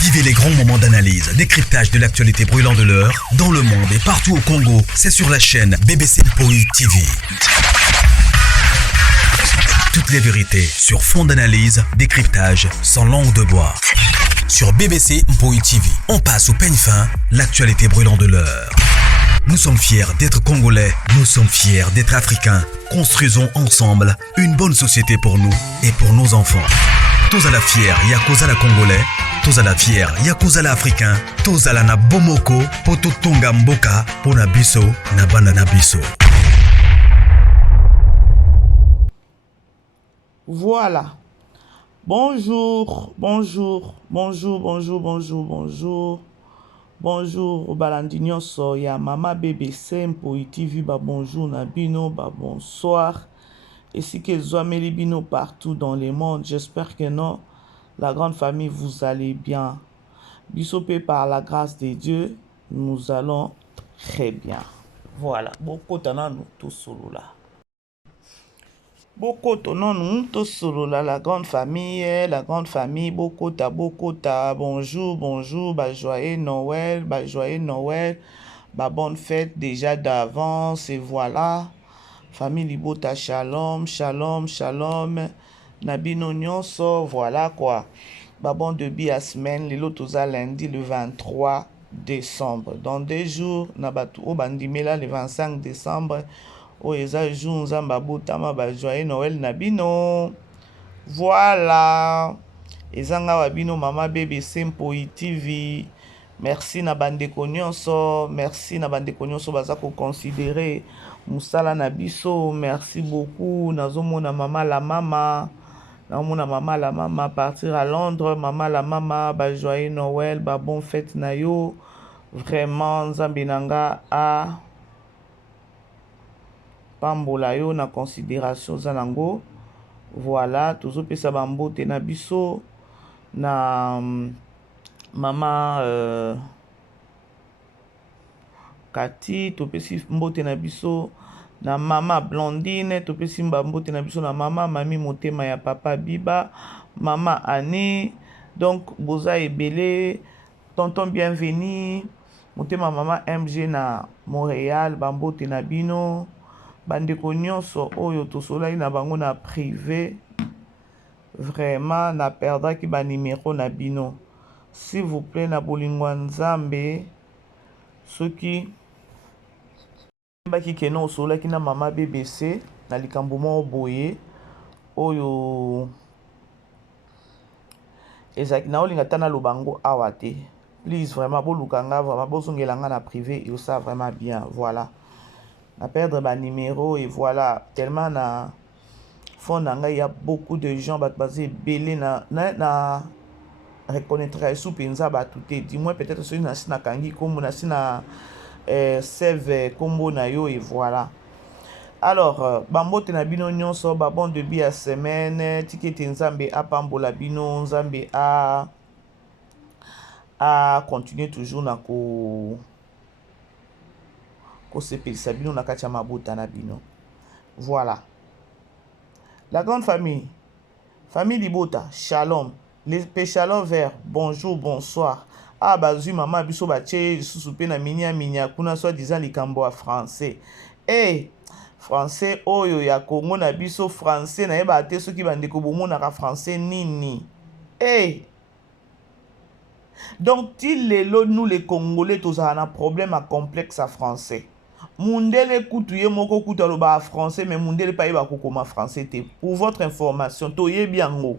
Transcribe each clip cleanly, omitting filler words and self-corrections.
Vivez les grands moments d'analyse, décryptage de l'actualité brûlant de l'heure, dans le monde et partout au Congo. C'est sur la chaîne BBC Mpoi TV. Toutes les vérités sur fond d'analyse, décryptage, sans langue de bois. Sur BBC Mpoi TV, on passe au peigne fin, l'actualité brûlant de l'heure. Nous sommes fiers d'être Congolais, nous sommes fiers d'être Africains. Construisons ensemble une bonne société pour nous et pour nos enfants. Tous à la fière, Yakozala Congolais, tous à la fière, Yakozala Africain, tous à la na Bomoko, poto tonga mboka, pona biso, na banda na biso. Voilà. Bonjour, bonjour, bonjour, bonjour, bonjour, bonjour. Bonjour, Balandinho Soya, Mama BBC, Mpoi TV, bonjour, Nabino, bonsoir. Et si que Zoameli Bino partout dans le monde, j'espère que non, la grande famille, vous allez bien. Bissopé par la grâce de Dieu, nous allons très bien. Voilà, beaucoup de nous tous solo là. Beaucoup de nous tous solo là, la grande famille, beaucoup ta, bonjour, bonjour, joyeux Noël, bonne fête déjà d'avance, et voilà. Famille Libota, shalom, shalom, shalom. Nabino nyonso, voilà quoi. Bon début à semaine, le lotoza lundi le 23 décembre. Dans 2 jours, nabatu o bandimela le 25 décembre. O eza jour nzamba botama ba joyeux Noël nabino. Voilà. Ezanga wabino mama BBC Mpoi TV. Merci na bandeko nyonso, merci na bandeko nyonso baza ko considérer musala na biso. Merci beaucoup. Nazomona mama la mama partir à Londres, mama la mama ba joyeux Noël, ba bon fête na yo. Vraiment nzambe nanga a pambola yo na considération zanango. Voilà, tozo pesa bambote na biso na mama Kati, topesi mbote na biso na mama Blondine, topesi mbote na biso na mama Mami Motema ya papa Biba, mama Annie, donc boza ebele, tonton bienvenue, Motema mama MG na Montréal, bambote na bino, bandeko nyonso oyo tosolai na bango na privé, vraiment na perdaki ba numéro na bino. S'il vous plaît, na bolingwa nzambe, soki baki keno osola kina mama BBC na likambo mo boye oyo ezaki na olinga tana lobango awate. Please vraiment bolukanga vraiment bozongelanga na privé et ça vraiment bien. Voilà. Na perdre ba numéro et voilà, tellement na fond nanga il y a beaucoup de gens basé belé na reconnaître sous penza batouté. Dis-moi peut-être celui na sina kangi comme na sina save combo na yo et voilà. Alors bambote na bino nyonso ba bon début à semaine tikete nzambe a pambola bino nzambe a continuer toujours na ko sepelisa bino na kati ya mabota na bino. Voilà. La grande famille Libota, shalom. Les péchalons verts, bonjour, bonsoir. Bazu mama biso bache susu pe na minia kuna soit disant likambo a français. Français oyo ya Congo na biso français na yeba te soki bandeko bomona ka français nini. Donc til lelo nous les Congolais tous a un problème à complexe à français. Mundele kutuye moko kutalo ba français mais mundele pa yeba kokoma français te. Pour votre information, toye biango.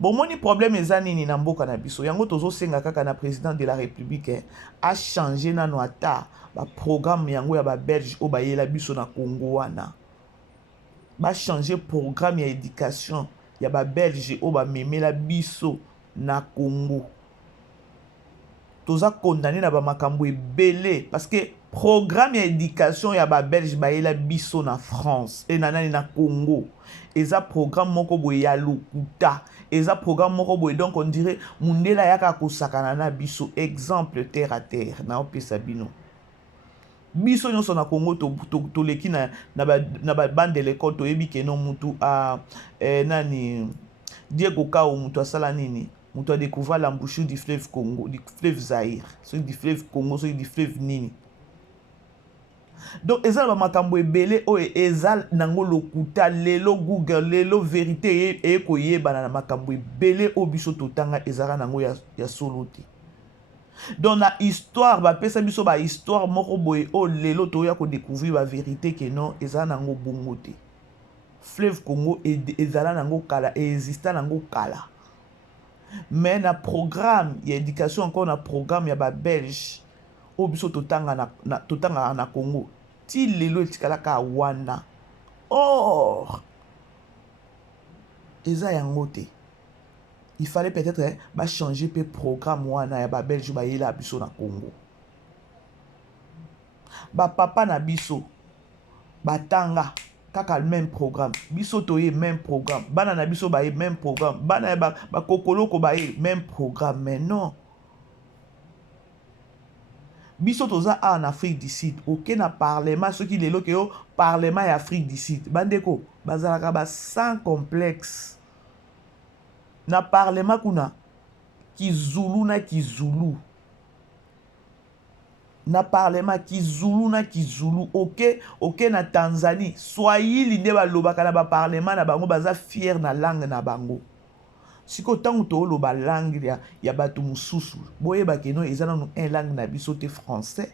Bon, mon problème est nini na mboka na biso. Yango tozo senga kaka na président de la République a changé na no ata ba programme yango ya ba Belge o ba yela biso na Congo wana. Ba changer programme ya éducation ya ba Belge o ba memela biso na Congo. Toza condamné na ba makambo ebele parce que programme ya éducation ya ba Belge ba yela biso na France et nanani na Congo. Eza programme moko boye ya lokuta. Eza programme moko boye donc on dirait mundela yaka kosakana na biso. Exemple terre à terre na opesa bino. Biso nyonso na Congo to leki na ba bande de l'école to yebi ke no mutu a nani Diego Kao mutu asala nini moto a découvert l'embouchure du fleuve Congo, du fleuve Zaïre, celui du fleuve Congo, celui du fleuve Nini. Donc eza ba makambo ebele o eza nango lokuta lelo Google lelo vérité e koyeba na makambo ebele o biso totanga ezara nango ya solo te. Donc na histoire ba pesa biso ba histoire moko boye o lelo to ya ko découvrir ba vérité que non ezara nango bongo te. Fleuve Congo ezala nango kala et exista nango kala. Mais na programme ya éducation encore na programme ya ba belge o biso totanga na Congo ti lelo etikalaka wana. Or eza yango te. Il fallait peut-être changer le programme wana ya ba belge ba yela biso na Congo. Ba papa na biso batanga kaka le même programme. Biso toye même programme. Bana na biso ba même programme. Bana ba kokoloko ba même programme. Mais non. Biso toza en Afrique du Sud. Ok na parlement ceux qui lelo ke yo parlement ya Afrique du Sud. Bandeko bazalaka ba sans complexe. Na parlement kuna Kizulu na Kizulu. Na parlement Kizulu na Kizulu. Ok na Tanzanie. Swahili nde balobaka na ba parlement na bango baza fier na langue na bango. Siko tango to loba langue ya batu mususu. Boye ba keno ezana no un langue na biso te français.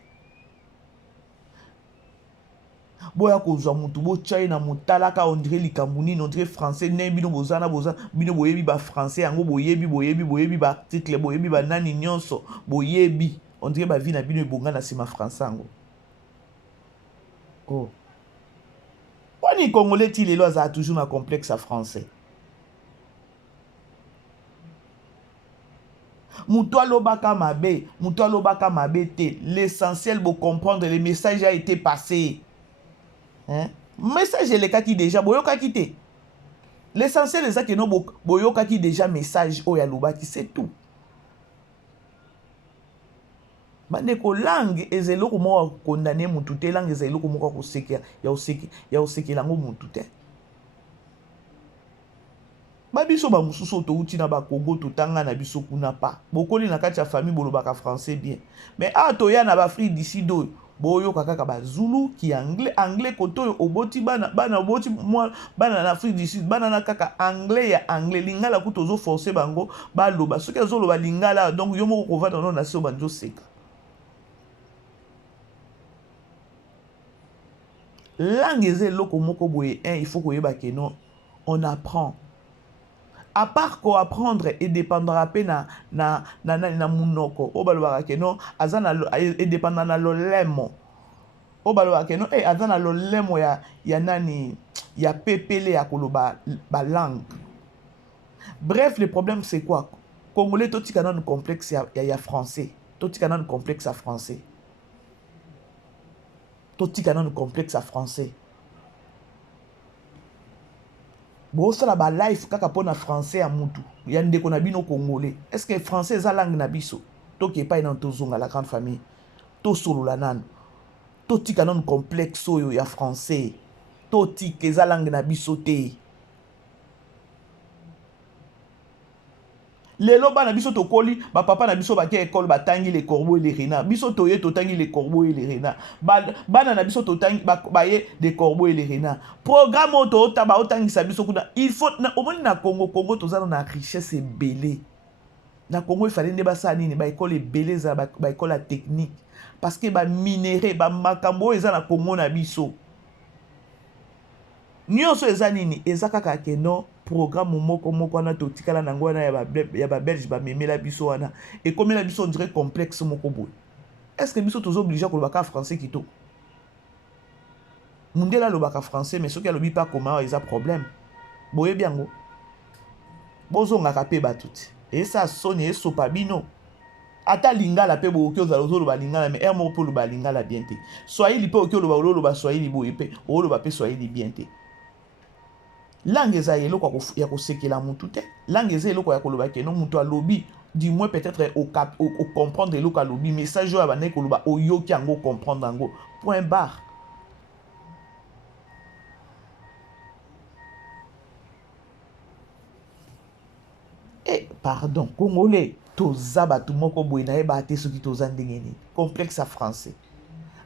Boya kozwa mutu bo chai na mutalaka on dirait likambuni on dirait français ne bino bozana bino boyebi ba français yango boyebi ba article boyebi ba nani nyonso boyebi on dirait ba vie na bino ebonga na sima français yango. Oh. Wani congolais ti lelo za toujours na complexe à français. Mutu alobaka mabe te. L'essentiel pour comprendre le message a été passé. Hein? Message est le cas qui déjà boyoka quitté. L'essentiel est ça que non boyoka qui déjà message o ya lobaki c'est tout. Bandeko langue ezelo mo condamner mutu te langue ezelo mo ko seki ya oseki lango mutu te. Babiso ba mususu to uti na ba Congo to tanga na biso kuna pa. Bokoli na kati ya famille bolobaka français bien. Mais to ya na ba Afrique d'ici do boyo kaka ba Zulu ki anglais koto oboti bana oboti moi bana na Afrique du Sud bana na kaka anglais ya anglais lingala ku tozo forcer bango ba loba soki azo loba lingala donc yo moko ko va dans nation banjo seka. Langue ezelo moko boye il faut koyeba que non on apprend. À part qu'on apprendre et dépendra pe na munoko o balobaka ke no azana et dépendant na lolemo o balobaka ke no azana lolemo ya nani ya pepele ya koloba ba langue. Bref, le problème c'est quoi? Congolais totika na complexe ya français, totika na complexe à français, totika na complexe à français. Bon, ça la ba life kaka pona français à mutu. Yande ko na bino congolais. Est-ce que français za langue na biso? To ke pa ina tozonga la grande famille. To solo la nan. To tika non complexe yo ya français. To tika za langue na biso te. Lelo ba na biso to koli, ba papa na biso ba ke école ba tangi les corbeaux et les renards. Biso to ye to tangi les corbeaux et les renards. Ba na biso to tangi ba ye des corbeaux et les renards. Programme auto ta ba otangi sa biso kuna. Il faut na omoni na Congo to za na richesse belé. Na Congo il fallait nde ba sa nini ba école belé za ba école technique parce que ba minéré ba makambo eza na Congo na biso. Nyonso eza nini eza kaka ke non programme moko na to tikala nango na ya ba belge ba memela biso wana et comme la biso on dirait complexe moko boy. Est-ce que biso tous obligés ko lobaka français kito? Mundela lobaka français mais ceux qui lobi pas comment ils a problème. Boye biango. Bozo ngaka pe batuti. Et ça sonne et sopa bino. Ata lingala pe bo okyo za lozo ba lingala mais er moko pe ba lingala bien te. Swahili pe okyo ba swahili boye pe o loba pe swahili bien te. Langue eza eloko ya kosekela mutu te. Langue eza eloko ya koloba ke non mutu alobi du moins peut-être au comprendre eloko alobi message ya bana koloba oyoki yango comprendre yango point barre. Et pardon congolais toza bato moko boye na yeba te soki toza ndenge nini complexe ya français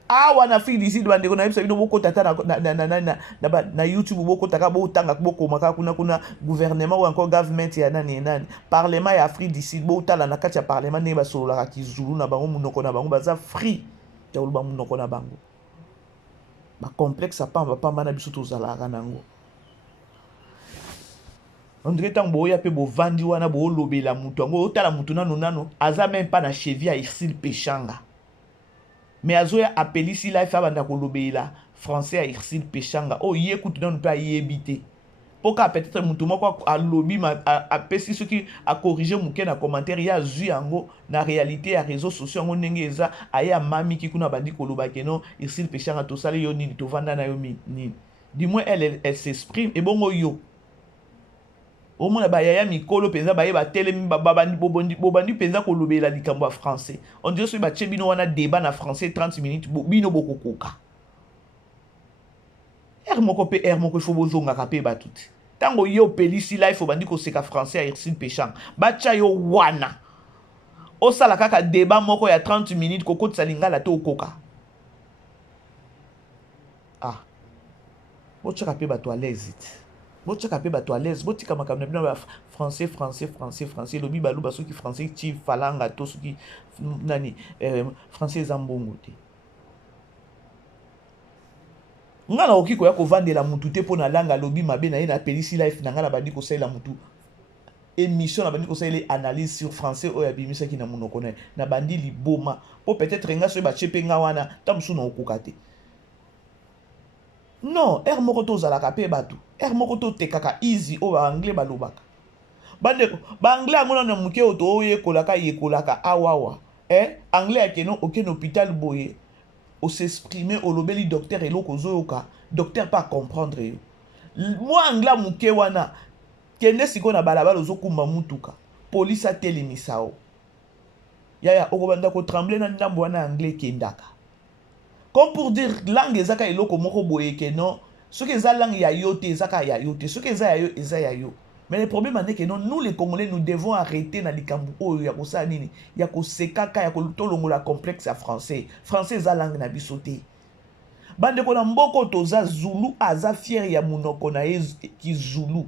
awa na Afrique du Sud bandeko na yebisa bino bokota na YouTube bokotaka botanga bokomaka kuna gouvernement ou encore government ya nani parlement ya Afrique du Sud botala na kati ya parlement ne basololaka kizulu na bango munoko na bango baza free ya oloba munoko na bango ba complexe pamba na biso tozalaka nango. On dirait que boya pe bo vandi wana bo lobela mutu ngo otala mutu nano aza même pas na cheville à Irsil Pechanga mais azoya appelisi life abanda ko lobela français à Irsil Pechanga oh yekutu nano pa yebité poka peut-être mutu moko a lobby a pesi ce qui a corriger muke na commentaire ya zu yango na réalité ya réseaux sociaux ngo ndenge eza aya mami ki kuna bandi ko loba keno Irsil Pechanga to sala yo nini to vanda na yo nini du moins elle s'exprime et bongo yo au moins ba yaya mikolo penza ba yeba telemi bobandi penza ko lobela likambo ya français on dirait so ba chebino wana débat na français 30 minutes bino bokokoka moko fo bozonga kape batuti tango yo pelisi life obandi ko seka français à Irsil Pechang bacha yo wana osala kaka débat moko ya 30 minutes kokotisa lingala to okoka ah bocha kape bato à l'aise botika pe bato à l'aise botika makamna bino ba français lobi baluba soki français ti falanga to soki nani français zambongo te ngana okiko ya ko vandela mutu te pona langa lobi mabe na ye na pelisi life na ngana bandi ko sala mutu émission na bandi ko sala analyse sur français oya bimisa ki na munoko na bandi liboma po peut-être nga so ba chepenga wana tamsu na okukate non moko tozalaka pe bato moko totekaka easy o ba anglais balobaka bandeko ba anglais amona na muke oto yekolaka awawa anglais akeno okeno hôpital boye o s'exprimer o lobeli docteur eloko zoyoka docteur pas comprendre yo moi anglais muke wana kende siko na balabala ozokumba mutuka police atelemisa o yaya okobanda ko trembler na ndambo wana anglais kendaka. Comme pour dire langue ezaka eloko moko boye ke non ce que eza langue ya yo te ezaka ya yo te ce que eza ya yo eza ya yo mais le problème est que non nous les Congolais nous devons arrêter na likambu oyo ya kosala nini ya kosekaka ya kolongola complexe ya français eza langue na biso te bandeko na mboko toza Zulu aza fier ya munoko na ye kizulu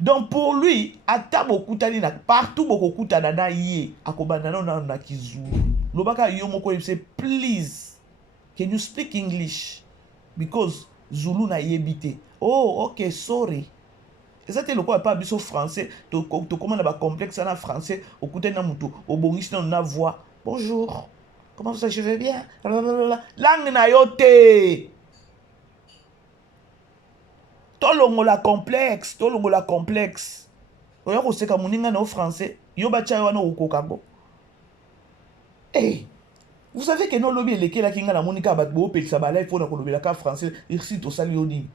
donc pour lui ata bokutani na partout bokokutana na ye akobanda na kizulu lobaka yo moko say please can you speak English because Zulu na yebite oh okay sorry ezate loko pa biso français to comment ba complexe na français okutani na mutu obongisi na voix bonjour comment ça je vais bien langue na yo te tolongo la complexe oya ko seka muninga na français yo ba cha wana okoka bo vous savez que non lobby lekela kinga na monika bat bo pelisa ba life na ko lobela ka français ici to salioni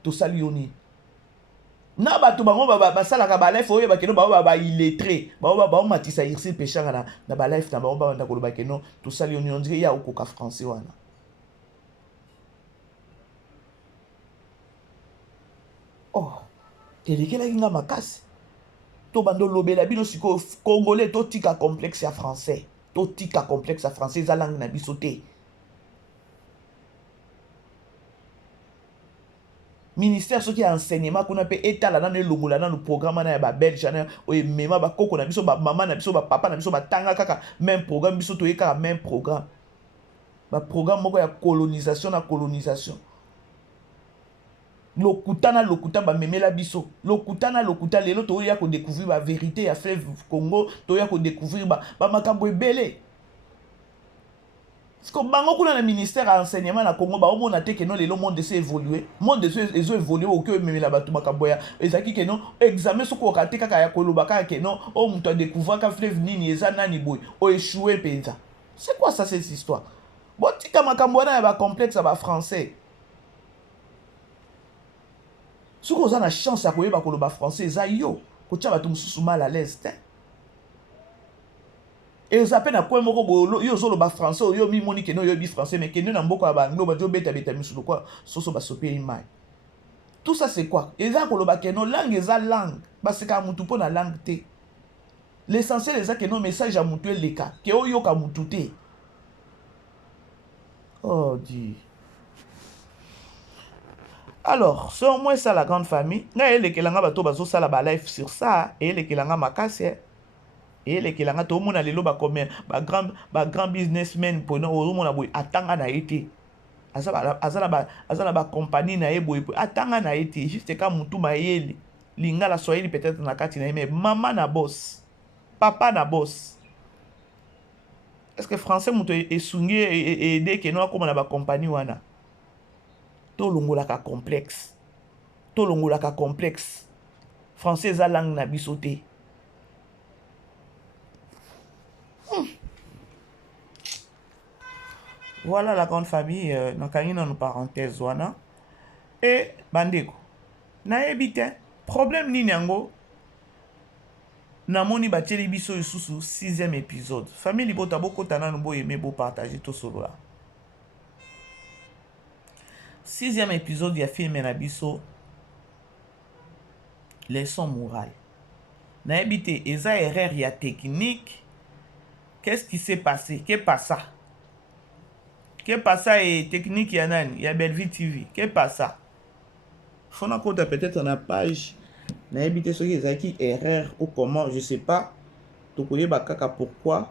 na bato bango ba sala ka ba life oyo ba keno ba illettré ba matisa Irsil Pechanga na ba life na ba ba ko lobela keno to salioni on dirait ya okoka français wana. Oh, telekela kinga makasi. To bando lobela bino siko congolais to tika complexe ya français. To tika complexe ya français za langue na biso te. Ministère soki ya enseignement kuna pe etala na longola na programme na ya ba belge na o mema ba koko na biso ba mama na biso ba papa na biso ba tanga kaka même programme biso to yeka même programme. Ba programme moko ya colonisation na colonisation. Lokuta ba memela biso lokuta lelo to ya ko découvrir ba vérité ya fleuve Congo to ya ko découvrir ba makambo ebele parce que bango kuna na ministère ya enseignement na Congo ba omona te que non lelo monde s'est évolué au que memela ba makambo ya ezaki que non examen soko raté kaka ya koloba kaka que non o muto a découvrir ka fleuve nini eza nani boy o échoué penza c'est quoi ça cette histoire botika makambo na ya ba complexe ba français. Si vous avez la chance de parler français, vous avez mal à l'aise. Et vous avez la chance de parler français, vous avez français, mais vous avez français, mais vous avez français. Tout ça c'est quoi? Eza koloba ke non langue eza langue. Parce que mutu po na langue te. L'essentiel eza ke non message à mutu eleka. Ke oyo ka mutu te. Oh Dieu. Alors, c'est au moins ça la grande famille. Nga elekelanga bato bazo sala ba live sur ça, et elekelanga makasi. Et elekelanga to mona lelo ba combien ba grand businessman pona o mona boy atanga na été. Azala ba compagnie na eboy atanga na été juste ka mutu mayele. Lingala soyeli peut-être na kati na mais maman na boss. Papa na boss. Est-ce que français mutu esungi et aider que no comme na ba compagnie wana? To longolaka complexe. To longolaka complexe. Français eza langue na biso te. Voilà la grande famille. Nakangi na nos parenthèses wana. Et bandeko. Nayebi te. Problème nini yango. Namoni batieli biso yususu 6e épisode. Famille libota boko tananu bo aimer bo partager to solo là. 6e épisode ya film na biso leçon morale. Nayebi te eza erreur ya technique. Qu'est-ce qui s'est passé? Qu'est passa? Qu'est passa et technique ya nani? Ya Bellevue TV. Qu'est passa? Faut na compte peut-être na page. Nayebi te soki ezaki erreur ou comment, je sais pas. Tokoyeba kaka pourquoi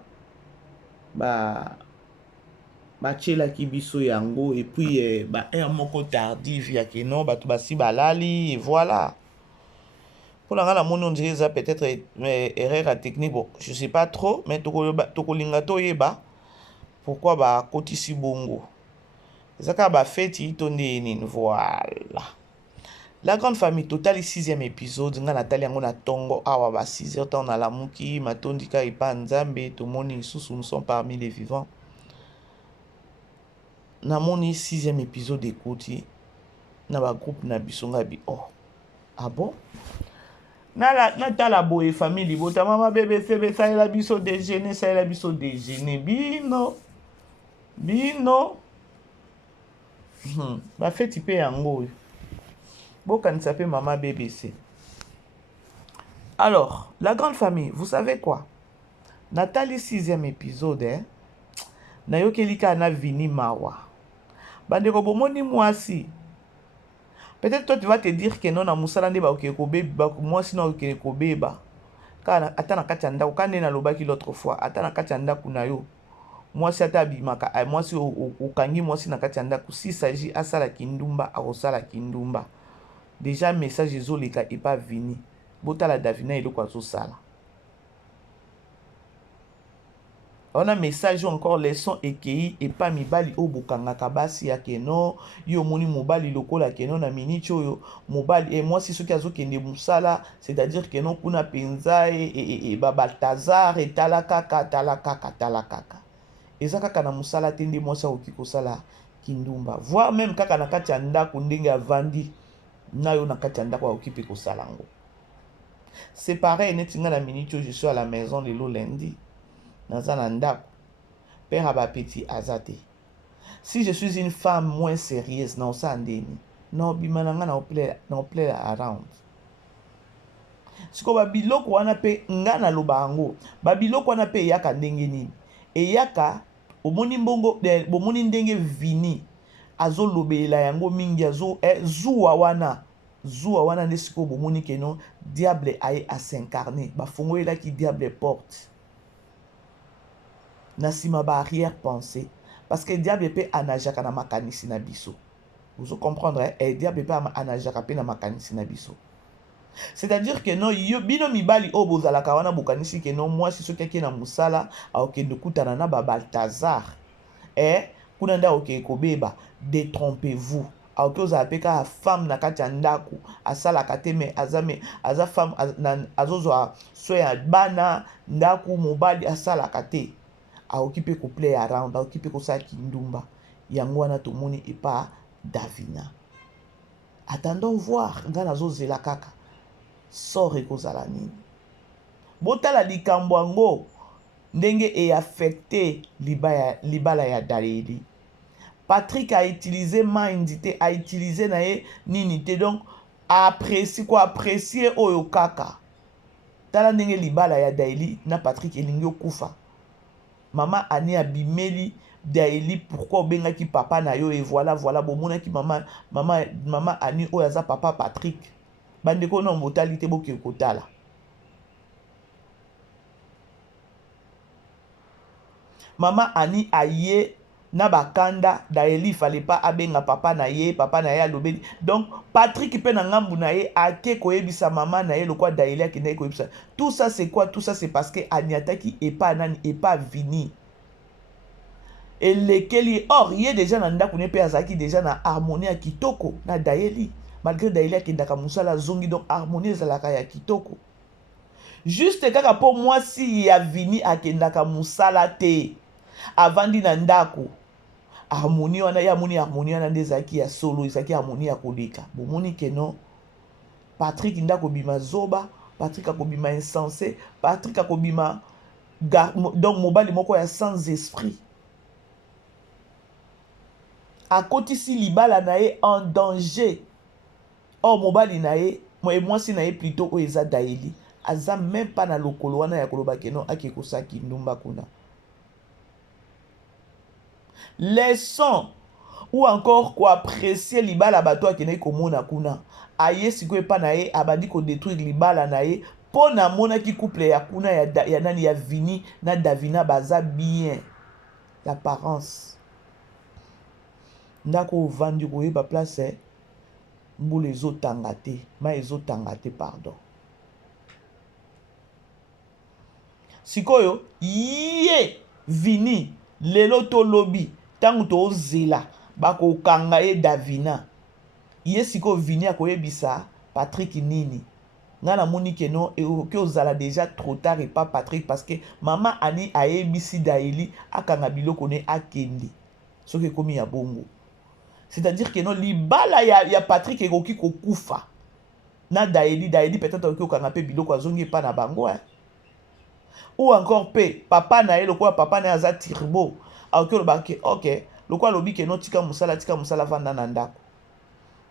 tchela ki biso yango et puis un moko tardif ya ke non bato basi balali et voilà. Pour la gana mono on dirait ça peut-être erreur à technique, bon je sais pas trop mais tokolinga to yeba pourquoi ba kotisi bongo ezaka ba feti tonde nini voilà. La grande famille totale 6e épisode nga natali yango na tongo awa ba 6h temps na lamuki matondika epa nzambe tomoni susu nous sommes parmi les vivants. Namoni 6e épisode ekoti na ba groupe na biso ngabi oh ah bon na tala boye famille libota mama bébé sebe ça la biso déjeuner ça la biso déjeuner bino ba feti pe yango bokanisa pe mama BBC. Alors la grande famille vous savez quoi Nathalie 6e épisode nayokelika na vini mawa bandeko bomoni mwasi. Peut-être toi tu vas te dire que non na musala nde ba okekobeba mwasi na okekobeba kana atana kati anda okande na lobaki l'autre fois atana kati anda kuna yo mwasi ata bimaka mwasi okangi mwasi na kati anda ku si s'agit asala kindumba akosala kindumba déjà message ezoleka et pas vini botala davina eloko azosala. On a message encore leçon ekei et pas mibali obukanga kabasi ya keno yo moni mobali lokola keno na miniti oyo mobali et moi si soki azokende musala c'est-à-dire que non kuna penza et Balthazar et talakaka eza kaka na musala tende moi sa okiko sala kindumba voire même kaka na kati ya ndako ndenge avandi na yo na kati ya ndako okipe ko salango. C'est pareil neti nga na miniti je suis à la maison le lundi. Dans un ndako père à petit azate. Si je suis une femme moins sérieuse non ça ndeni non bimananga na play around siko babiloko wana pe ngana lobango babiloko wana pe yaka ndenge nini eyaka omoni mbongo bomoni ndenge vini azolobela yango mingi azo zuwa wana nde siko bomoni keno diable aye à s'incarner bafongo elaki diable porte na sima ba arrière pensée parce que diable peut anajaka na makanisi na biso. Vous comprendre diable peut anajaka pe na makanisi na biso. C'est-à-dire que non yo bino mibali o bozala ka wana bokanisi que non moi si soki ke na musala akende kutana na ba Balthazar kuna nda okekobeba détrompez-vous akoza peka femme na kati ndako asala kateme aza femme azozo soya bana ndako mobali asala kate aokipe ko play around aokipe ko sa kindumba yango wana tomoni epa davina. Attendons voir ngana zozela kaka sort ekozala nini botala likambo yango ndenge e affecté libala ya Daleli. Patrick a utilisé mindité a utilisé na ye nini te donc apprécier quoi apprécier oyo kaka tala ndenge libala ya Daeli na Patrick elingi okufa mama ani abimeli Daeli pourquoi obengaki papa na yo et voilà bomonaki mama ani oyo aza papa Patrick bandeko na mbotali te boke kotala mama ani aye na bakanda Daeli fallait pas abenga papa na ye alobeli donc Patrick pe na ngambu na ye ake koyebisa mama na ye lokwa Daeli akendaki koyebisa tout ça c'est quoi tout ça c'est parce que aniataki epa nani epa vini elekeli or ye déjà na ndako ne pe azaki déjà na harmonie ya kitoko na Daeli malgré Daeli akendaka musala zongi donc harmonie ezalaka ya kitoko juste kaka po mwasi ya vini akendaka musala te avandi na ndako harmonie wana ya moni harmonie wana nde ezalaki ya solo ezalaki harmonie ya koleka bomoni keno Patrick ndako bima zoba Patrick akobima insensé Patrick akobima donc mobali moko ya sans esprit akotisi libala na ye en danger or mobali na ye mwasi na ye plutôt oyo eza Daeli aza même pas na lokolo wana ya koloba keno akekosaki ndumba kuna leçon ou encore quoi apprécier libala bato akendaki komona kuna aye sikoyo epa na ye abandi kodétruire libala na ye mpo na monaki couple ya kuna ya nani ya Vini na Davina baza bien l'apparence ndako ovandi koyeba place mbula ezotanga te ma ezotanga te pardon sikoyo ye Vini lelo tolobi tangu tozela bakokanga ye Davina ye sikoyo Vini akoyebisa Patrick nini nga namoni keno ekoki ozala déjà trop tard et pas Patrick parce que mama ani ayebisi Daeli akanga biloko ne akende soki ekomi ya bongo c'est-à-dire que non libala ya Patrick ekoki kokufa na Daeli peut-être okoki okanga pe biloko azongi pa na bango ou encore pe papa na ye lokola papa na ye aza turbo akoki oloba ke ok lokola alobi ke no tika musala vanda na ndako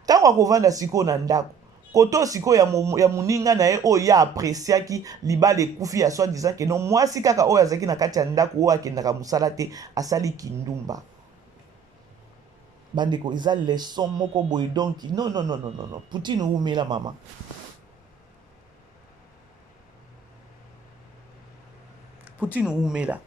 ntango akovanda sikoyo na ndako koto sikoyo ya moninga na ye oyo ya apresiaki libala ekufi ya soi disant ke no mwasi kaka oyo azalaki na kati ya ndako oyo akendaka mosala te asali kindumba bandeko eza leçon moko boye donc non Poutine umela mama Poutine umela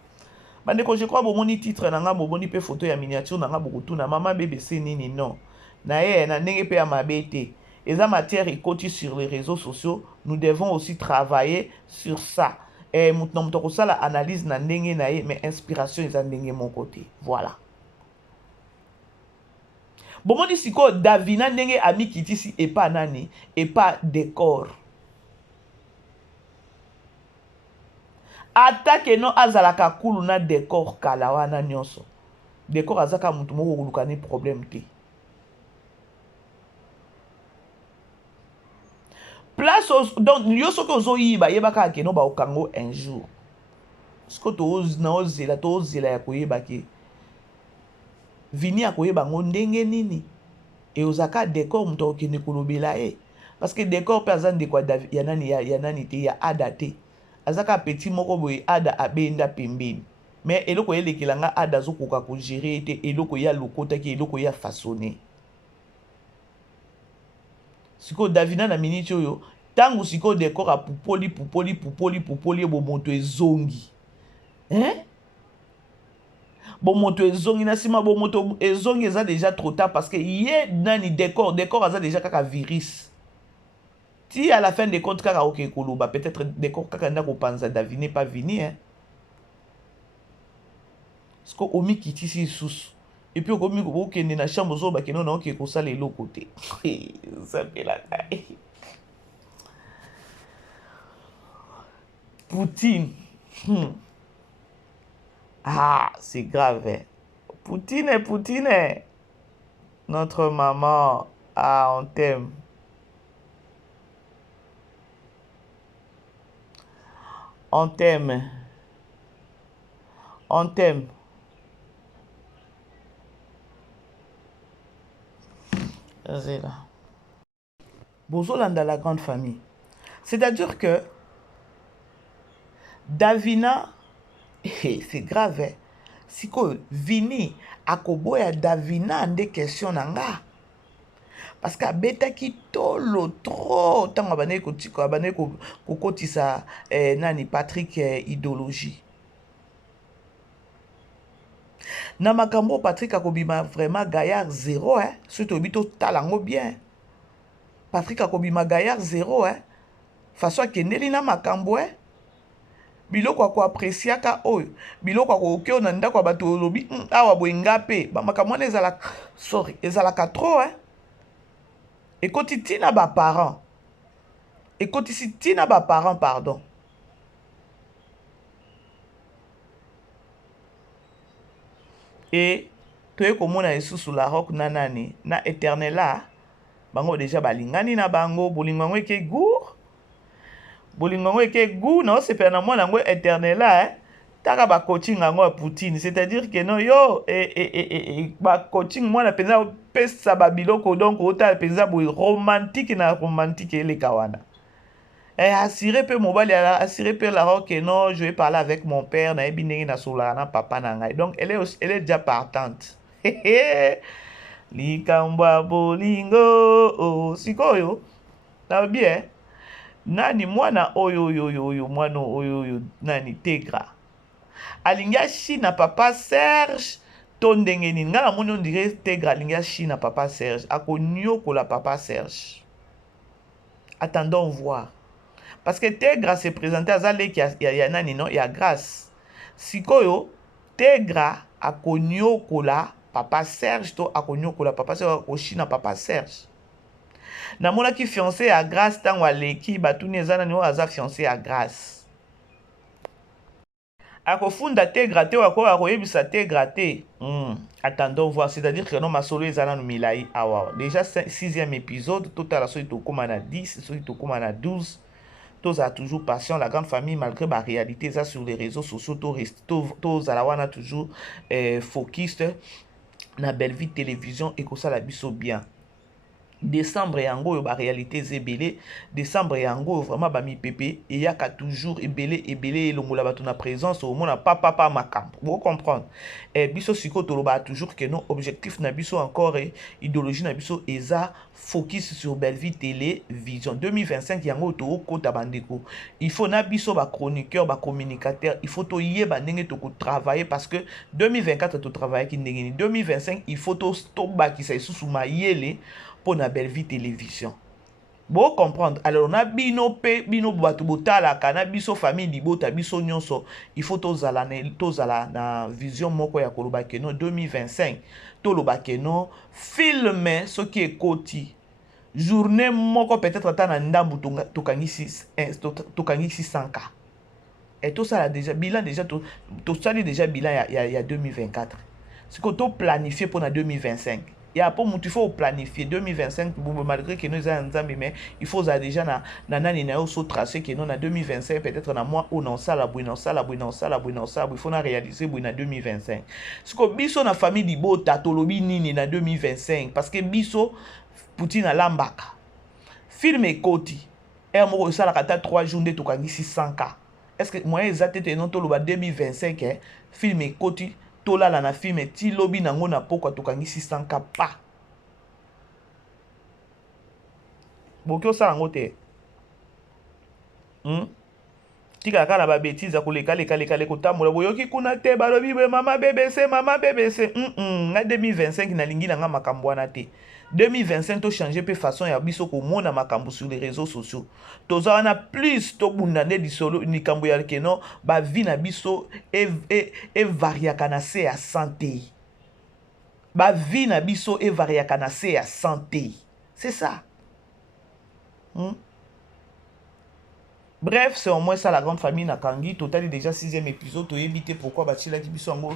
bandeko je crois bomoni titre na nga bomoni pe photo ya miniature na nga bokutuna mama BBC nini non na ye na ndenge pe ya mabe te eza matière ekoti sur les réseaux sociaux nous devons aussi travailler sur ça mutu kosala analyse na ndenge na ye mais inspiration eza ndenge moko te voilà bomoni sikoyo Davina ndenge amikitisi epa nani epa décor atake no azalaka kulu na décor kala wana nyonso décor azaka mutu moko koluka ni problème te place donc yo soki ozoyiba yebaka keno baokango un jour siko tozela ya koyeba ke Vini akoyeba ngo ndenge nini e ozaka décor mutu okende kolobela ye parce que décor pe aza ndeko ya nani te ya ada te azaka petit moko boye ada abenda pembeni mais eloko elekela nga ada azokoka kogere te eloko ya lokotaki eloko ya façonné sikoyo Davina na miniti oyo ntango sikoyo décor apupoli bomoto ezongi bomoto ezongi na nsima bomoto ezongi eza déjà trop tard parce que ye nani décor aza déjà kaka virus ti à la fin de compte kaka oke koloba peut-être décor kaka ndako panza Davine pas Vini parce que omi kitisi lisusu et puis okomi okende na chambre ozoba keno na oke kosala eloko te zapelaka Poutine ah, c'est grave. Poutine, notre maman, ah, on t'aime. On t'aime. On t'aime. Vas-y là. bozolanda la grande famille. C'est-à-dire que Davina, c'est grave, hein? Siko Vini akoboya Davina nde question nanga. Parce que abetaki tolo trop tant abane kotiko abane kokotisa nani Patrick idéologie. Na makambo Patrick akobima vraiment gaillard zéro, hein? Surtout bito talango bien. Patrick akobima gaillard zéro, hein? Façon akendeli na makambo, hein? Biloko ko apprécier ka oyo biloko ko okeo na ndako bato lobi awa boinga pe ba makambo ezala sorry ezalaka trop, hein? Ekoti tina ba parents ekoti si tina ba parents pardon. Et toye komona esusu la rock na nani na éternel là bango déjà balingani na bango bolingango eke gour bolingango eke goût non c'est pas na moi nango éternel là, hein? Taka ba coaching nango à Poutine, c'est-à-dire que non yo ba coaching moi na penza pesa ba biloko donc ota penza boy romantique na romantique ele kawana. Assuré peu mobile assuré peu la rock que non je vais parler avec mon père na ebinenge na sola na papa na ngai. Donc elle est déjà partante. Likamba bolingo oh sikoyo. Na bien. Nani mwana oyo mwana oyo nani Tegra alinga shi na papa Serge to ndenge nini ngala moni on dirait Tegra alinga shi na papa Serge akonyokola papa Serge. Attendons voir parce que Tegra s'est présenté à Zalek ya nani non ya grâce sikoyo Tegra akonyokola papa Serge to akonyokola papa Serge oshi na papa Serge. Namona ki fiancé à grâce tant waleki batuni ezana ni aza fiancé à grâce. Akofunda Tegra te wako akoyebisa Tegra te. Attendons voir, c'est-à-dire que non masolo ezana no milai awa. Déjà 6e épisode, total la soito koma na 10, soito koma na 12. Tous a toujours patient la grande famille malgré ma réalité ça sur les réseaux sociaux tous à la wana toujours focus na belle vie télévision et que ça la biso bien. Décembre yango ba réalité zebele décembre yango vraiment ba mi pépé et yaka toujours ebele longola bato na présence au monde papa makambo vous comprendre biso siko toloba toujours que non objectif na biso encore idéologie na biso eza focus sur belle vie télévision 2025 yango to kota bandeko il faut na biso ba chroniqueur ba communicateur il faut to yeba ndenge to ko travailler parce que 2024 to travailler ki ndenge ni 2025 il faut to baki sa isusu mayele pour na belle vie télévision. Bon comprendre. Alors on a bino batu botala kana biso famille libota biso nyonso. Il faut tozala na vision moko ya koloba keno 2025. Toloba keno filme ce qui est koti. Journée moko peut-être atana ndambu tokangisi 100K. Et tout ça là déjà bilan déjà tout ça déjà bilan il y a 2024. Ce que tu planifié pour na 2025. Il y a pas il faut planifier 2025 malgré que nous avons mais il faut déjà na nani na aussi tracer que nous na 2025 peut-être na mois ou non ça la il faut na réaliser na 2025 ce que biso na famille dibo tatolobi nini na 2025 parce que biso Poutine a lambaka film ekoti moko ça la kata 3 jours de tokangisi 100K. Est-ce que moi exacte non to loba 2025 film ekoti tola la na film ti lobi nango na poko tokangisi 100K pa. Boki osala ngo te. Tika kala ba bêtise ko leka kotambola boyoki kuna te balobi be mama BBC na 2025 na lingi na makambo wana te. 2025 to changer pe façon ya biso ko mona makambo sur les réseaux sociaux. Toza wana plus to bundane di solo ni kambo ya keno ba vie na biso e variaka na se ya santé. Ba vie na biso e variaka na se ya santé. C'est ça. Bref, c'est au moins ça la grande famille na Kangi. Total déjà 6e épisode. Tu éviter pourquoi Bachila qui biso ango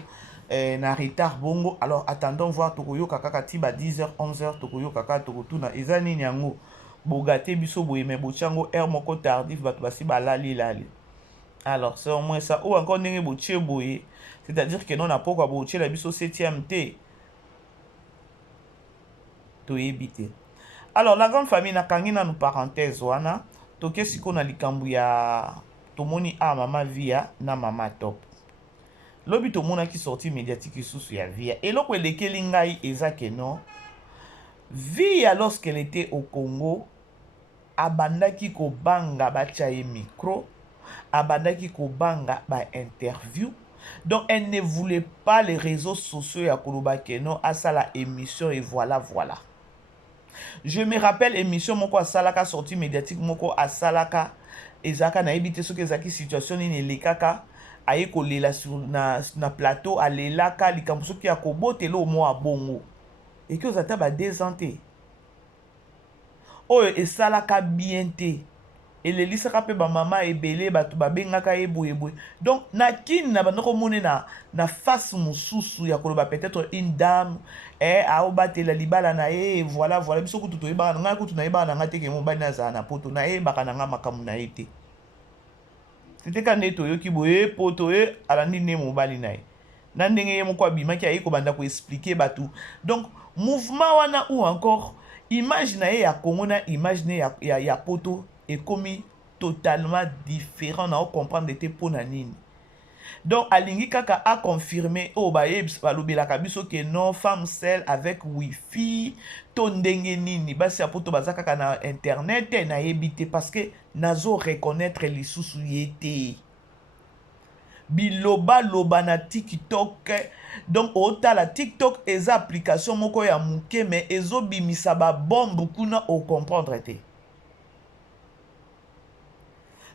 na retard bongo. Alors attendons voir Tokoyo Kaka Tiba 10h 11h Tokoyo Kaka Tokotuna ezani nyango bogate biso boyeme bochango air moko tardif bato basi balali lali. Alors c'est au moins ça ou encore ndenge boche boye. C'est-à-dire que non na pourquoi boche la biso 7e T. To éviter. Alors la grande famille nakangi na parenthèse wana toke siko na likambu ya tomoni mama via na mama top. Lobi tomona ki sorti médiatique sous ya via eloko elekeli ngai eza ke non via lorsqu'elle était au Congo abandaki ko banga batia ye micro abandaki ko banga ba interview. Donc elle ne voulait pas les réseaux sociaux ya koloba ke non asa la émission et voilà. Je me rappelle émission moko asalaka sortie médiatique moko asalaka ezaka na ebité soki ezaki situation ni lekaka aye kolela sur na plateau alelaka likambo soki ya kobotelo mo abongo et que ozata ba désanté oyo esalaka bien te elelisaka pe ba mama ebele bato babengaka eboye. Donc na kini na bandoko mone na face mususu ya koloba peut-être une dame aobatela libala na voilà biso kutu toyebaka ngai kutu nayebaka na ngai te ke mobali nazala na poto nayebaka na ngai makambo na ye te. C'était quand nde toyoki boye poto alandi nde mobali na ye na ndenge ye moko abimaki aye kobanda koexplike bato. Donc mouvement wana ou encore image na ye ya Congo na image ne ya poto ekomi totalement différent na comprendre te pona nini. Donc alingi kaka a confirmé balobelaka biso ke non femme seule avec wifi to ndenge nini basi ya poto baza kaka na internet na yebite parce que nazo reconnaître lisusu yete biloba loba na TikTok. Donc otala TikTok eza application moko ya muke mais ezo bimisa ba bombe kuna o comprendre te.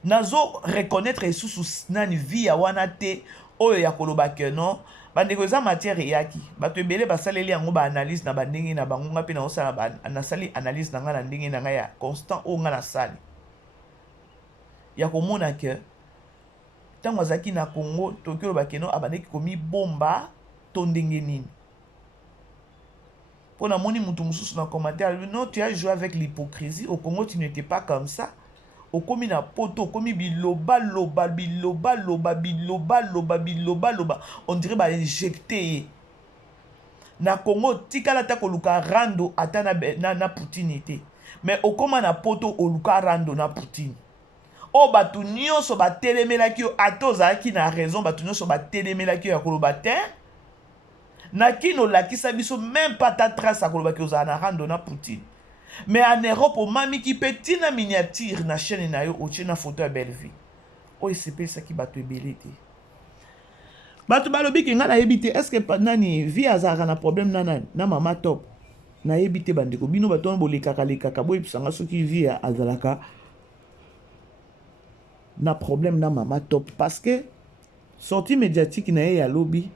Nazo reconnaître lisusu nani via wana te oyo ya koloba ke non bandeko eza matière yaki bato ebele basaleli yango ba analyse na bandenge na bango nga pe na osala nasali analyse na nga na ndenge na nga ya constant o nga na sali ya komona ke tango azaki na Congo toki oloba ke non abandeki komi bomba to ndenge nini pona moni mutu mususu na commentaire non tu as joué avec l'hypocrisie au Congo tu n'étais pas comme ça. Okomi na poto, okomi biloba. On dirait ba injecté. Na Congo, tikala ta koluka rando ata na Poutine te. Mais okoma na poto oluka rando na Poutine. O batu nyonso ba telemelaki yo atozaki na raison batu nyonso ba telemelaki yo ya koloba te. Na kino lakisa biso même pas ta trace à koloba ki oza na rando na Poutine. Mais en Europe, au mami qui petit na miniature na chaîne na yo otie na photo ya belle vie. O c'est ça qui bato ebelete. Bato balobi ki nga na yebite est-ce que nani vie azara na problème na mama top. Na yebite bandeko bino bato on bolekaka lekaka boy pisanga soki vie azalaka na problème na mama top parce que sortie médiatique na ye ya lobi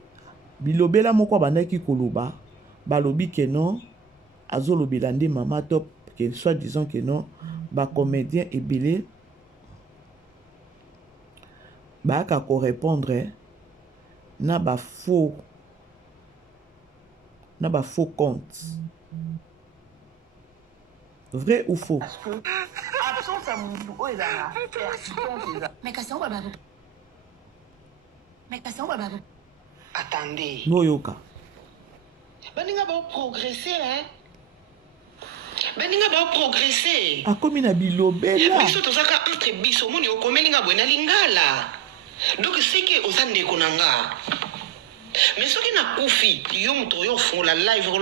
bilobela moko bandaki koloba balobi ke non azolobela nde mama top que soit disant que non ba comédien ebele ba ka ko répondre na ba faux compte. Vrai ou faux? Parce que absence à Moudou, oh il a mais qu'est-ce qu'on va attendez. Noyoka. Baninga va progresser hein. Baninga va progresser. A komi na bilobela. Biso tozaka entre biso moni okomelinga bwena lingala. Donc c'est que osande konanga. Mais ce qui n'a kufi, yo muto yo font la live ko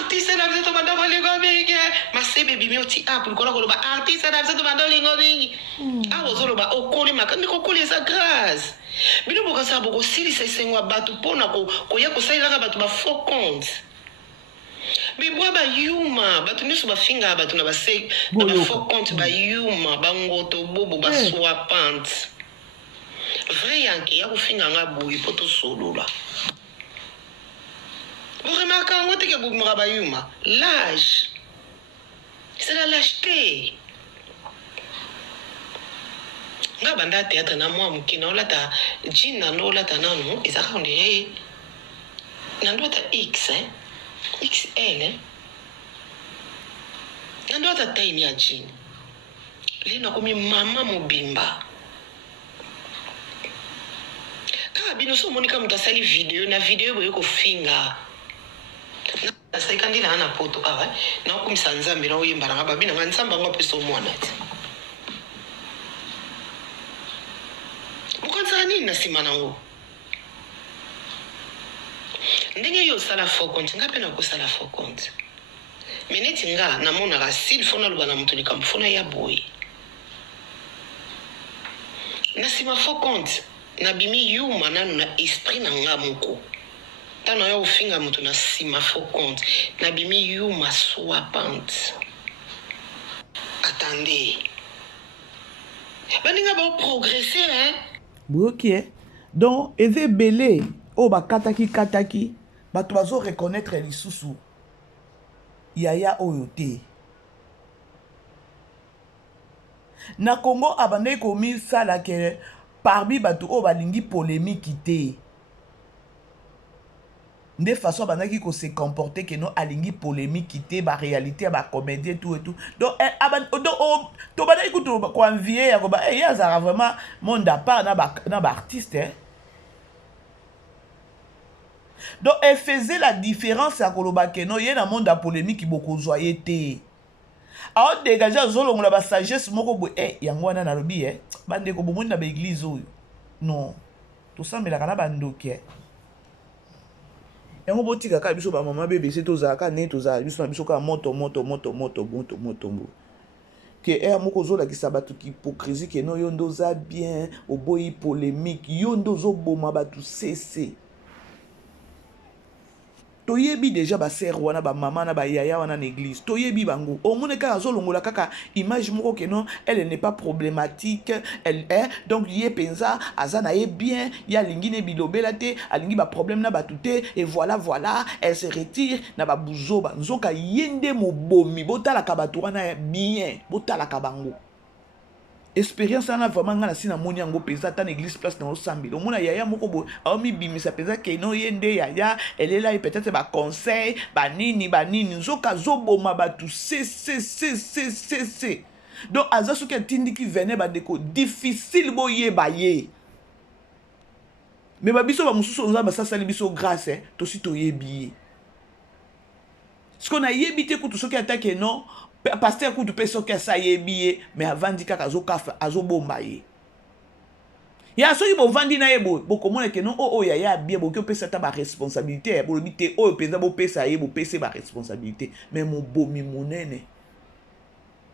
artiste na biso to banda ko lingo bingi. Ma sebe bimi oti app ko ko ba artiste na biso to banda lingo bingi. Ah ozolo ba okoli makandi ko koli sa grâce. Bino boka sa boko sili sa sengwa batu pona ko ya ko sailaka batu ba faux compte. Mais bois ba yuma batu nyoso ba finga batu na ba se na ba faux compte ba yuma ba ngoto bobo ba swapante. Vrai yanke ya ko finga nga boyi poto solola. Vous remarquez que vous m'avez l'âge, c'est la lâcheté. Nga banda théâtre na moi mukina olata jean na olata nanu ezaka ndiye na ndota X XL na ndota taille ya jean lina komi mama mobimba ka bino so monika mutasali video na video boye ko finga saikandila ana poto awa na kumisa nzambe na uyemba na babina nzamba ngo peso mwana ti bukanza nini na simana ngo ndenge yo sala fokonti ngape na kusala fokonti miniti nga namona ka silfona luba na mutuli kamfona ya boy na sima fokonti na bimi yuma nanu na esprit na nga muko tano ya ufinga mutu na sima fokonti na bimi yuma swapante attendez baninga ba progresser hein ok donc eze belé o ba kataki bato bazo reconnaître lisusu yaya oyo te na Congo abandai komi sala ke parmi bato o balingi polémique te de façon abandaki ko se comporter que non alingi polémique te ba réalité ba comédie tout et tout donc to bandai ko to ko envier ya ko ba ya za vraiment monde à part na ba artiste hein. Donc elle faisait la différence à koloba que non y a dans monde à polémique qui beaucoup joyeux te alors dégager zolo ngula ba sagesse moko bo yango wana na lobi bande ko bomoni na ba église oyo non tout ça mais la kana bandoke yango botika ka biso ba mama bébé c'est tozaka ne tozaka biso ka moto que moko zola ki sabatu ki hypocrisie que non yo ndoza bien oboyi polémique yo ndozo boma batu cessé toyebi déjà ba sœur wana ba maman na ba yaya wana na église toyebi bango omone kaka zolongola kaka image moko que non elle n'est pas problématique elle est donc yé penza azana ye bien ya lingine bilobela te alingi ba problème na batute et voilà elle se retire na ba buzoba nzoka yende mobomi botala ka baturana bien botala ka bango expérience ana vraiment ngana sina moni yango pesa ta église place na osambi lo mona yaya moko bo aomi bimisa pesa ke no yende yaya elle est là et peut-être ba conseil ba nini nzoka zoboma batu c'est donc azasu ke tindi ki venait ba deko difficile boye baye mais ba biso ba mususu nzamba sasa li biso grâce to si to yebi ce qu'on a yebité ko to soki attaque non pasteur kutu peso ke sa yebiye mais avandi kaka azobomba ye ya soki bovandi na ye bokomona ke non o ya bien boki opesa ta ba responsabilité bolobi te oyo penza bopesa ye bopese ba responsabilité mais mobomi monene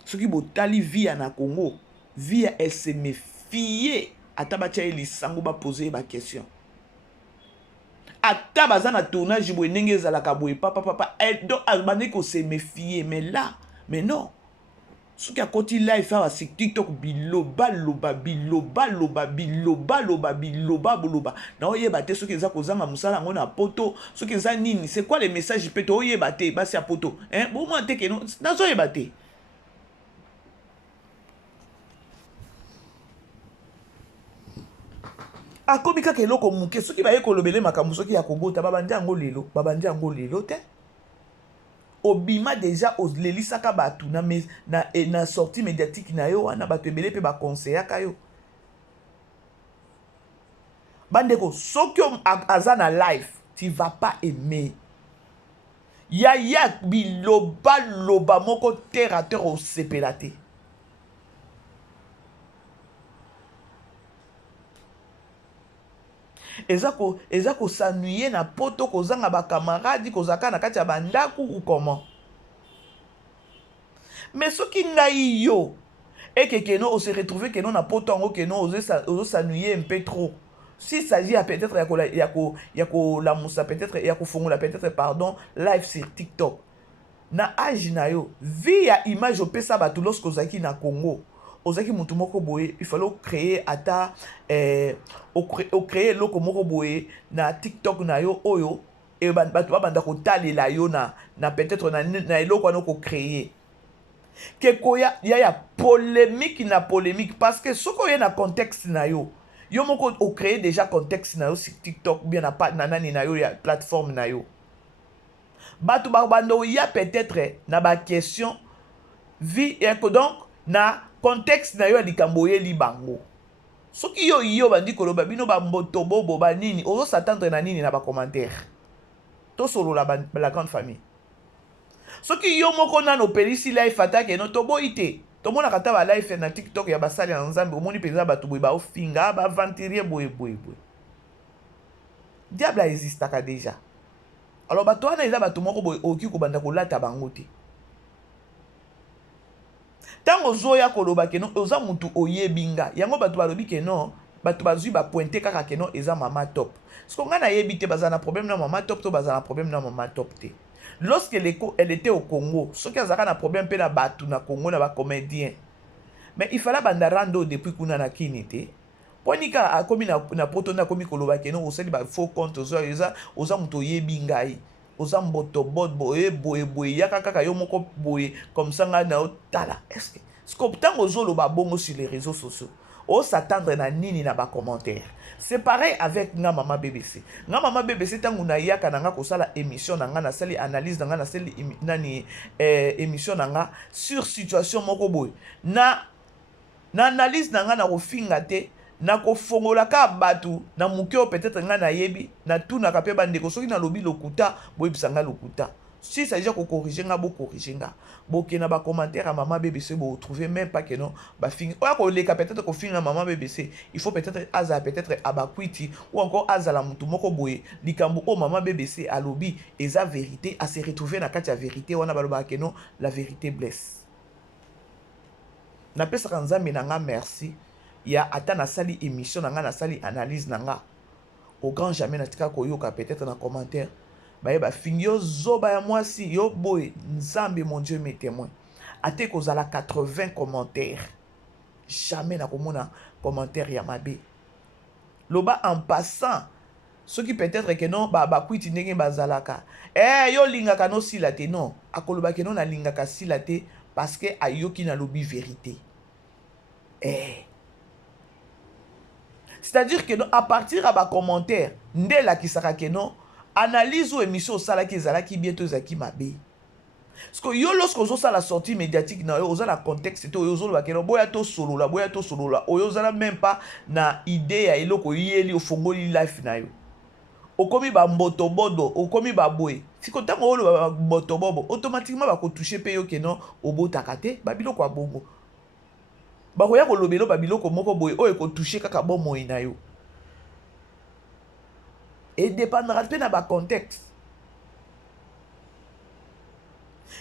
soki botali via na Congo via elle se méfier ata batia ye lisango baposer ba question ata baza na tournage boye ndenge ezalaka boye papa donc albandi ko se méfier mais non ce qui a côté live faire sur TikTok biloba na oyeba te ce qui za kozanga musala ngona poto ce qui za nini c'est quoi les messages peut oyeba te basi a poto hein bon moi te que non nazo oyeba te akomika ke loko muke ce qui ba ye kolobele makambo ce qui ya kobota babandi yango lelo te obima déjà oslelisaka batu na sortie médiatique na yo wana batu ebele pe ba conseillaka yo bandeko soki aza na live tu vas pas aimer yaya biloba moko terre à terre osepela te eza kosanuye na poto kozanga bakamaradi kozaka na kati ya bandaku ou comment mais soki ngai yo ekeke no se retrouver que non na poto yango que non ozosanuye un peu trop s'il s'agit à peut-être ya kolamusa peut-être ya kofungola peut-être pardon live sur TikTok na age na yo vi ya image opesa bato lorsque ozaki na Congo ozaki mutu moko boye il fallait créer ata créer loko moko boye na TikTok na yo oyo et bato babanda kotalela yo na peut-être na eloko wana ko créer ke koya ya polémique parce que soko ye na contexte na yo moko o créer déjà contexte na yo sur TikTok bien na nani na yo ya plateforme na yo bato babanda ya peut-être na ba question vie et donc na contexte na yo ya likambo ye libango soki yo bandi koloba bino ba mboto bobo ba nini ozo s'attendre na nini na ba commentaire to solo la grande famille soki yo moko nano opelisi life atake no toboyi te tomonaka ta ba life na TikTok ya basali ya nzambe omoni mpenza bato boye baofinga bavantirie boye diable existaka déjà. Alors bato wana eza bato moko boye oki kobanda kolata bango te ntango ozoya koloba keno oza mutu oyebi nga yango bato balobi keno bato bazwi bapointe kaka keno eza mama top siko nga nayebi te baza na problème na mama top to baza na problème na mama top te. Lorsqu'elle était au Congo soki azalaka na problème mpe na bato na Congo na bacomédien mais il fallait banda rando depuis kuna na kini te ponika akomi na poto na komi koloba keno osali ba faux compte oza mutu oyebi ngai oza mboto boye yaka kaka yo moko boye comme ça nga na otala est-ce que ntango ozoloba bongo sur les réseaux sociaux s'attendre na nini na ba commentaire. C'est pareil avec nga mama BBC. Nga mama BBC tangu na yaka na nga kosala émission na nga na sali analyse na nga na sali nani émission na nga sur situation moko boye. Na analyse na nga na kofinga te na kofongola ka batu na mukeo peut-être nga na yebi na tuna ka pe bandeko soki na lobi lokuta boyebisa nga lokuta. Si ça déjà ko corriger nga bo corriger nga. Boke na ba commentaire à maman BBC bo trouver même pas que non ba fingi. Oya ko leka peut-être ko finga maman BBC. Il faut peut-être aza peut-être abakwiti ou encore aza la mutu moko boye likambo o maman BBC a lobby eza vérité à se retrouver na kati ya vérité wana baloba que non la vérité blesse. Na pesa kanzambe na nga merci. Ya ata na sali émission na nga na sali analyse na nga. Au grand jamais na tika ko yoka peut-être na commentaire. Ba fingi yo zoba ya mwasi yo boy nzambe mon Dieu mes témoins ate kozala 80 commentaires jamais na komona commentaire ya mabe loba en passant ceux qui peut-être que non ba kwiti ndenge bazalaka yo lingaka no sila te non akoloba ke non na lingaka sila te parce que ayoki na lobi vérité c'est-à-dire que non à partir à ba commentaire ndela kisaka ke non analyse ou émission sala ki ezalaki bientôt ezaki mabe. Parce que yo lorsque ozo sala sortie médiatique na yo oza na contexte to yo ozo ba keno boya to solola oyo zala même pas na idée ya eloko yeli ofongoli life na yo. Okomi ba mboto bodo okomi ba boy. Siko tango olo ba mboto bobo automatiquement ba ko toucher pe yo keno obotaka te ba biloko abongo. Ba ko ya ko lobelo ba biloko moko boy o e ko toucher kaka bomo na yo. Et dépendra de na contexte.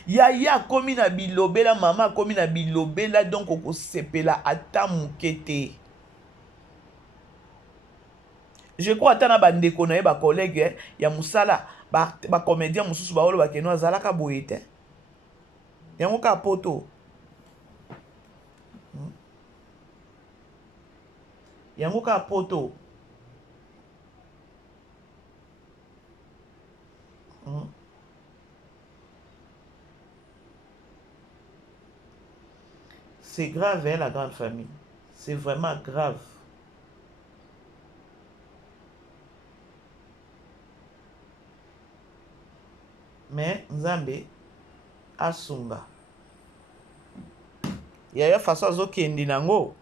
Ya komi na bilobela mama komi na bilobela donc oko sepela ata mukete. Je crois ata na bandeko na ye ba collègue ya musala ba comédien mususu ba olo ba keno azalaka boyete. Yango ka poto. Yango ka poto. C'est grave, hein, la grande famille. C'est vraiment grave. Mais Nzambe asunga. Il y a une façon à qui est nango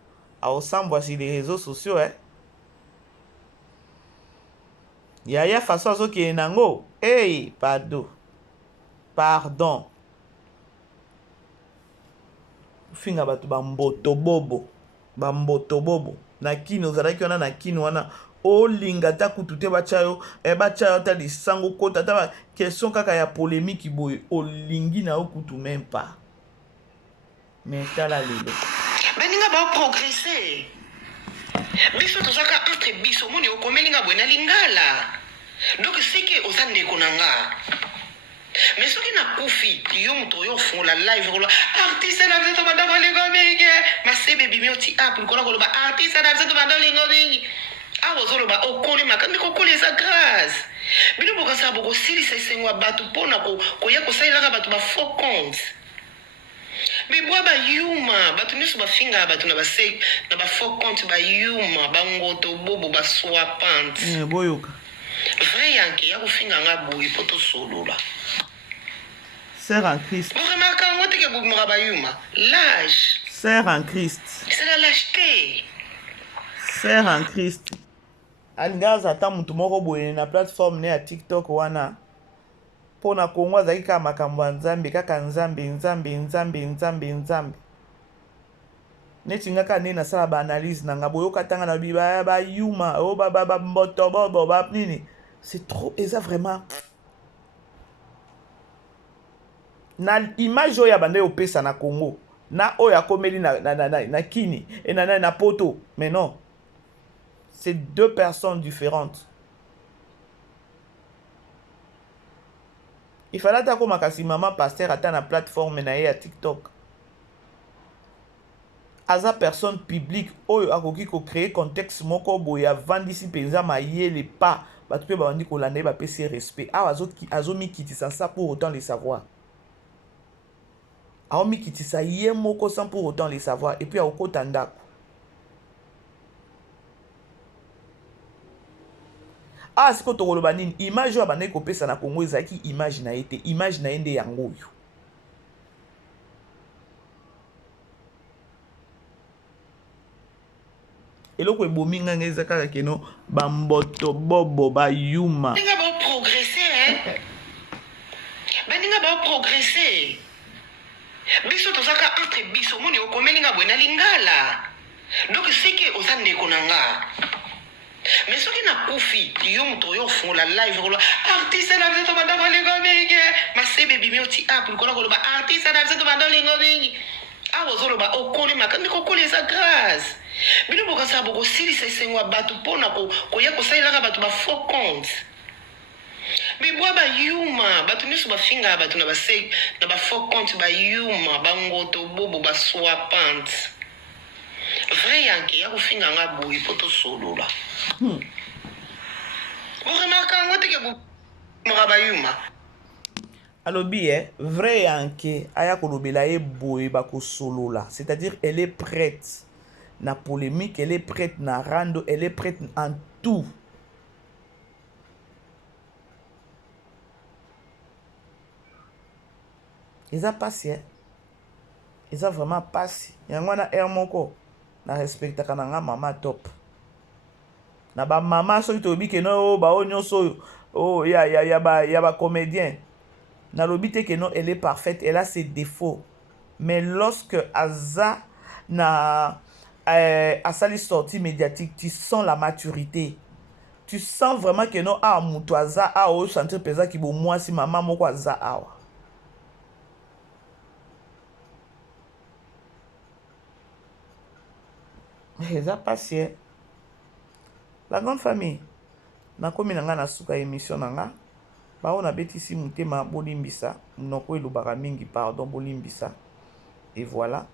à ensemble sur les réseaux sociaux, hein. Il y a une façon à qui est nango. Hey, pardon. Finga batu bamboto bobo na kino zalaki wana na kino wana o linga ta kutute bachayo bachayo ta lisango kota ta ba question kaka ya polémique boye o lingi na okutu même pas mais tala lelo baninga ba progresser biso tozaka entre biso moni okomelinga bwena lingala donc c'est que osande konanga. Mais ce qui n'a pas fait, il font la live, artiste n'a pas demandé à l'égomégue, ma sebe bimio ti app, artiste n'a pas demandé à l'égomégue. Ah, vous avez au collé, ma quand vous collez sa grâce. Mais nous, pour ça, beaucoup si c'est un bateau pour nous, qu'on y a qu'on s'aille là, bateau ma faux compte. Mais moi, bah yuma, bateau nous sur ma finger, bateau na basé, na ba faux compte, bah yuma, bango to bobo, bah swapante. Boyoka. Vrai yanke, ya kufinga ngabo, ipoto solo là. Sœur en Christ. Vous remarquez que l'âge. Sœur en Christ. C'est la lâcheté. Sœur en Christ. Alingaza ata mutu moko boye na plateforme ne ya TikTok wana. Pona Congo azali kaka makambo ya nzambe kaka nzambe. Neti nga kaka nde nasala baanalyse na nga boyoka tanga na bayuma mboto bobo nini. C'est trop, eza vraiment na image oyo bande opesa na Congo na oyo akomeli na kini et na poto, mais non, c'est deux personnes différentes. Il fallait ta comme kasi maman pasteur ata na plateforme na ya TikTok. Aza personne publique oyo akoki ko créer contexte moko boya vandisi penza mayele pas batu pe bandi ko lande ba pesi respect. Azomi kitisa ça pour autant les savoir. Aomi kitisa ye moko sans pour autant les savoir et puis akota ndako. Siko tokoloba nini image oyo abandaki kopesa na Congo ezalaki image na ye te, image na ye nde yango oyo. Eloko ebomi nga eza kaka keno bamboto bobo bayuma. Baninga ba progresser hein. Baninga ba progresser. Biso tozaka entre biso moni okomelinga bwena lingala. Donc c'est que osande konanga. Mais ce qui n'a pas fait, il font la live, artiste n'a pas demandé à les ma sebe bimi oti app, artiste n'a pas demandé à les ah vous avez au collé ma quand on colle sa grâce. Bino boka sa boko sili c'est ngwa batu pona ko ya ko saila ka batu ba faux compte. Mais bois ba yuma batu niso ba finga batu na ba sek na ba faux compte ba yuma ba ngoto bobo ba swapante. Vrai yanke ya kufinga nga boyi poto solo la. Alobi vrai yanke aya kolobela ye boyi bako solo la. C'est-à-dire elle est prête na polémique, elle est prête na rando, elle est prête en tout. Ils a passé. Ils a vraiment passé. Yangwana moko na respecta kananga mama top. Na ba mama so to bi ke no ba onyoso ya ba comédien. Na lobite ke no elle est parfaite, elle a ses défauts. Mais lorsque Aza na asali sortie médiatique, tu sens la maturité. Tu sens vraiment que non muto Aza o sentir pesa ki bo moi si maman moko Aza awa. Eza passé. La grande famille. Na komi nanga na suka émission nanga. Ba on a betisi mutema bolimbisa. Noko elobaka mingi pardon bolimbisa. Et voilà.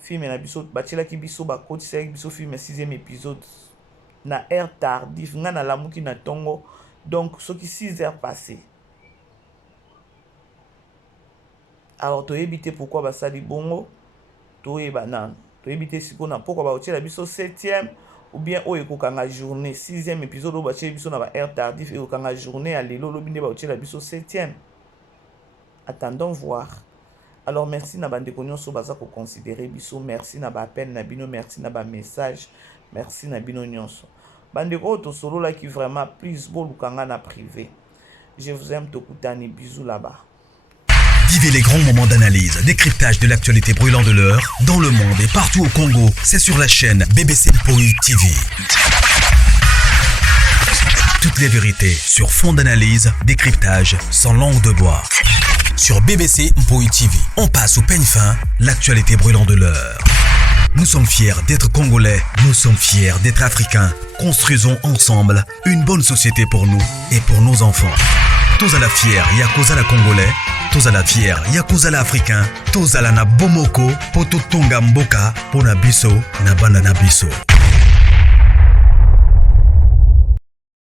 Film na biso batila ki biso ba coach c'est biso film 6e épisode. Na heure tardif nga na lamuki na tongo. Donc ce qui 6 heures passées. Alors to éviter pourquoi ba sali bongo. To e banane. To éviter si qu'on a pourquoi ba otela biso 7e ou bien o ekokanga journée 6e épisode o ba tela biso na ba heure tardif et okanga journée à lelo lobinde ba otela biso 7e. Attendons voir. Alors merci na bande nyonso baza ko considérer biso, merci na ba appel na bino, merci na ba message, merci na bino nyonso. Bande ko to solo là qui vraiment please bo lukanga na privé. Je vous aime tokutani, bisous là-bas. Vivez les grands moments d'analyse, décryptage de l'actualité brûlante de l'heure, dans le monde et partout au Congo. C'est sur la chaîne BBC Mpoï TV. Toutes les vérités sur fond d'analyse, décryptage sans langue de bois. Sur BBC Mpoï TV, on passe au peigne fin l'actualité brûlante de l'heure. Nous sommes fiers d'être Congolais, nous sommes fiers d'être Africains. Construisons ensemble une bonne société pour nous et pour nos enfants. Tous à la fière, Yakoza la Congolais. Tous à la fière, Yakuza la Africain. Tous à la na Bomoko, Poto Tonga Mboka, Pona Biso, na Banda na Biso.